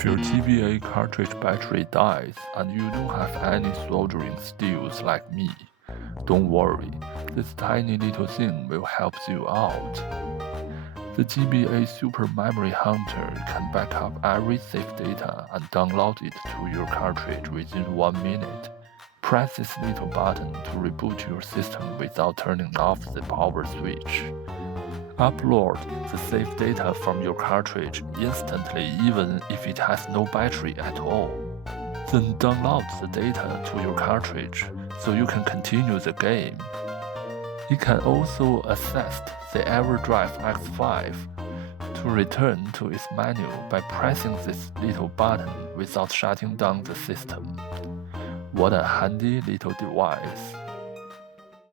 If your GBA cartridge battery dies and you don't have any soldering skills like me, don't worry, this tiny little thing will help you out. The GBA Super Memory Hunter can back up every safe data and download it to your cartridge within 1 minute. Press this little button to reboot your system without turning off the power switch. Upload the saved data from your cartridge instantly even if it has no battery at all. Then download the data to your cartridge so you can continue the game. You can also access the EverDrive X5 to return to its menu by pressing this little button without shutting down the system. What a handy little device!